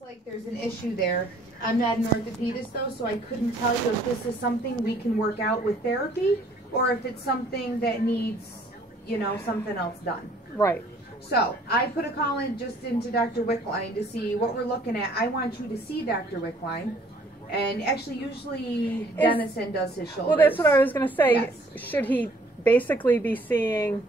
Like there's an issue there. I'm not an orthopedist though, so I couldn't tell you if this is something we can work out with therapy or if it's something that needs, you know, something else done. Right. So I put a call in just into Dr. Wickline to see what we're looking at. I want you to see Dr. Wickline. And actually, usually Dennison does his shoulders. Well, that's what I was going to say. Yes. Should he basically be seeing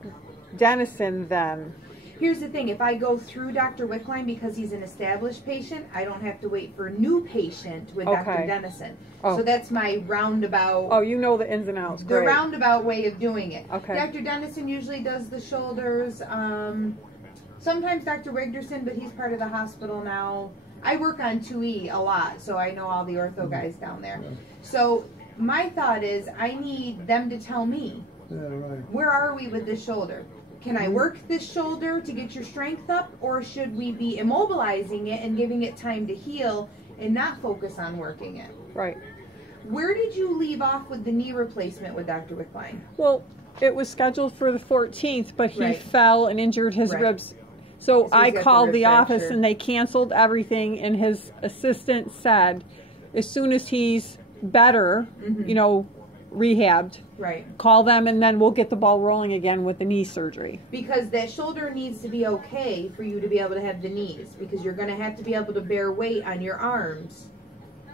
Dennison then? Here's the thing, if I go through Dr. Wickline because he's an established patient, I don't have to wait for a new patient with Dr. Dennison. Oh. So that's my roundabout. Oh, you know the ins and outs. The Great. roundabout way of doing it. Okay. Dr. Dennison usually does the shoulders. Sometimes Dr. Wigderson, but he's part of the hospital now. I work on 2E a lot, so I know all the ortho guys down there. So my thought is I need them to tell me, where are we with this shoulder? Can I work this shoulder to get your strength up, or should we be immobilizing it and giving it time to heal and not focus on working it? Right. Where did you leave off with the knee replacement with Dr. Wickline? Well, it was scheduled for the 14th, but he fell and injured his ribs. So I called the office and they canceled everything, and his assistant said, as soon as he's better, you know, rehabbed, call them and then we'll get the ball rolling again with the knee surgery. Because that shoulder needs to be okay for you to be able to have the knees, because you're going to have to be able to bear weight on your arms,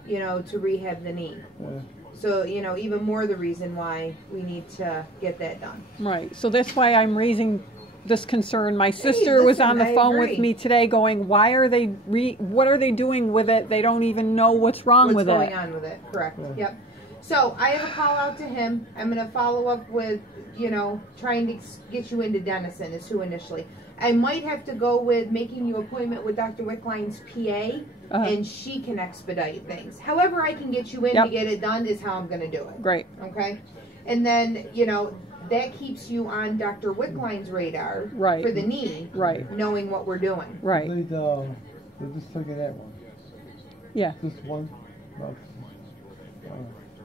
you know, to rehab the knee. So, you know, even more the reason why we need to get that done. Right. So that's why I'm raising this concern. My sister was on the phone with me today going, why are they, what are they doing with it? They don't even know what's wrong with it. What's going on with it, correct. Yep. So I have a call out to him. I'm going to follow up with, you know, trying to get you into Dennison is who initially. I might have to go with making you an appointment with Dr. Wickline's PA, and she can expedite things. However I can get you in to get it done is how I'm going to do it. Great. Okay? And then, you know, that keeps you on Dr. Wickline's radar for the knee, knowing what we're doing. Right. They just took it that one. Yeah. Just one.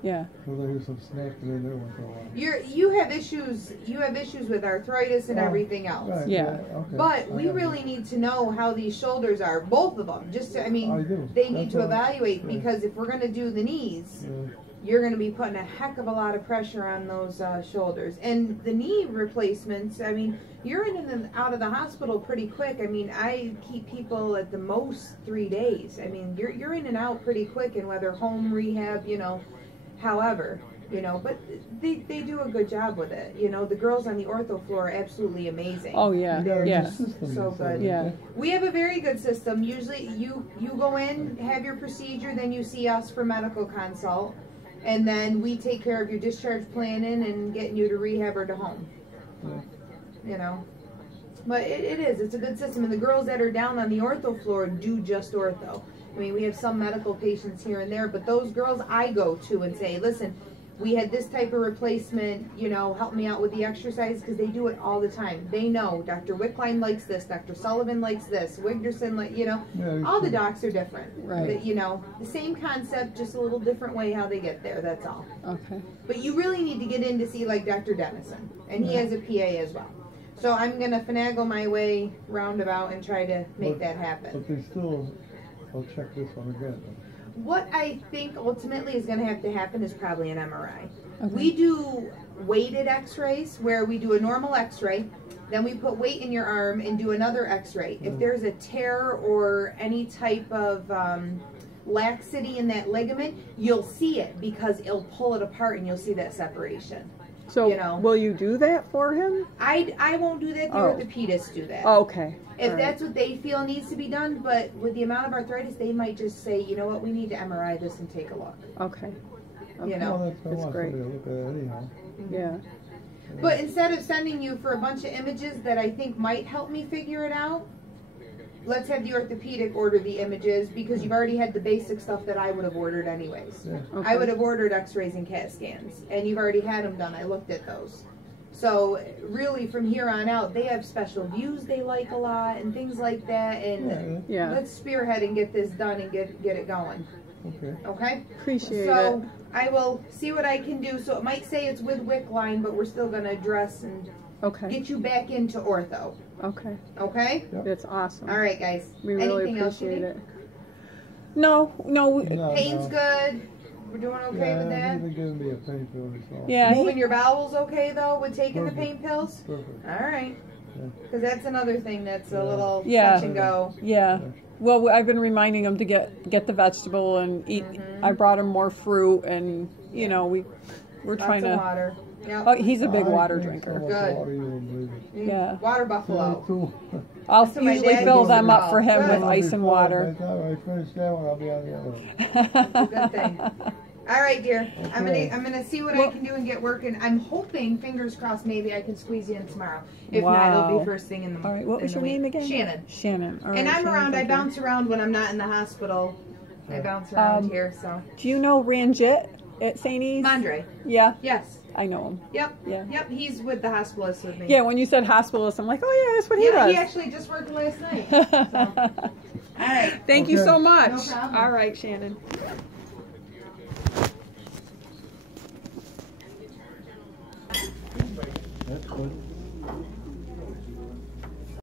Yeah. So there's some snapping in there once in a while. You have issues. You have issues with arthritis and everything else. Right, yeah. Okay. But we really need to know how these shoulders are, both of them. Just to, I mean, they need to evaluate because if we're going to do the knees, you're going to be putting a heck of a lot of pressure on those shoulders. And the knee replacements, I mean, you're in and out of the hospital pretty quick. I mean, I keep people at the most 3 days. I mean, you're in and out pretty quick, and whether home rehab, you know, however, you know, but they do a good job with it. You know, the girls on the ortho floor are absolutely amazing. Oh, yeah. Yeah. So good. Yeah. We have a very good system. Usually you go in, have your procedure, then you see us for medical consult. And then we take care of your discharge planning and getting you to rehab or to home. You know. But it's a good system. And the girls that are down on the ortho floor do just ortho. I mean, we have some medical patients here and there, but those girls I go to and say, listen, we had this type of replacement, you know, help me out with the exercise, because they do it all the time. They know Dr. Wickline likes this, Dr. Sullivan likes this, Wigderson, you know, all the docs are different. Right. But, you know, the same concept, just a little different way how they get there, that's all. Okay. But you really need to get in to see, like, Dr. Dennison, and he has a PA as well. So I'm going to finagle my way roundabout and try to make that happen. But they still, I'll check this one again. What I think ultimately is going to have to happen is probably an MRI. Okay. We do weighted x-rays where we do a normal x-ray, then we put weight in your arm and do another x-ray. If there's a tear or any type of laxity in that ligament, you'll see it because it'll pull it apart and you'll see that separation. So, you know, will you do that for him? I won't do that. The orthopedists do that. Oh, okay. If that's what they feel needs to be done, but with the amount of arthritis, they might just say, you know what, we need to MRI this and take a look. Okay. You know, that's great. Look at it anyhow. Yeah. But instead of sending you for a bunch of images that I think might help me figure it out, let's have the orthopedic order the images, because you've already had the basic stuff that I would have ordered anyways. Yeah. Okay. I would have ordered x-rays and CAT scans, and you've already had them done. I looked at those. So really from here on out, they have special views they like a lot and things like that, and let's spearhead and get this done and get it going. Okay. Okay? Appreciate it. So I will see what I can do. So it might say it's with Wickline, but we're still going to address and get you back into ortho. Okay. Okay? Yep. That's awesome. All right, guys. We really Anything else you appreciate need? it. No. Pain's good. We're doing okay with that? He's been giving me a pain pill. Yeah. Moving your bowels okay, though, with taking the pain pills? Perfect. All right. Because that's another thing that's a little Yeah. touch and go. Yeah. Well, I've been reminding him to get the vegetable and eat. I brought him more fruit, and you know we're trying Lots of to. water. Yep. Oh, he's a big water drinker. Good. Yeah. Water buffalo. I'll That's what my usually dad fill used to them up call. for him Good. with ice and water. By the time I finish that one, I'll be on the other one. Good thing. All right, dear. Okay. I'm gonna see what I can do and get working. I'm hoping, fingers crossed, maybe I can squeeze you in tomorrow. If not, it'll be first thing in the morning. All right. What was your name again? Shannon. Shannon. All right, And I'm Shannon, around. I thank you. bounce around when I'm not in the hospital. I bounce around here. So. Do you know Ranjit at St. E's? Mondre. Yeah. Yes. I know him. Yep. Yeah. Yep. He's with the hospitalist with me. Yeah. When you said hospitalist, I'm like, oh yeah, that's what he Yeah. does. He actually just worked last night. So. All right. Thank you so much. No problem. All right, Shannon. That's good.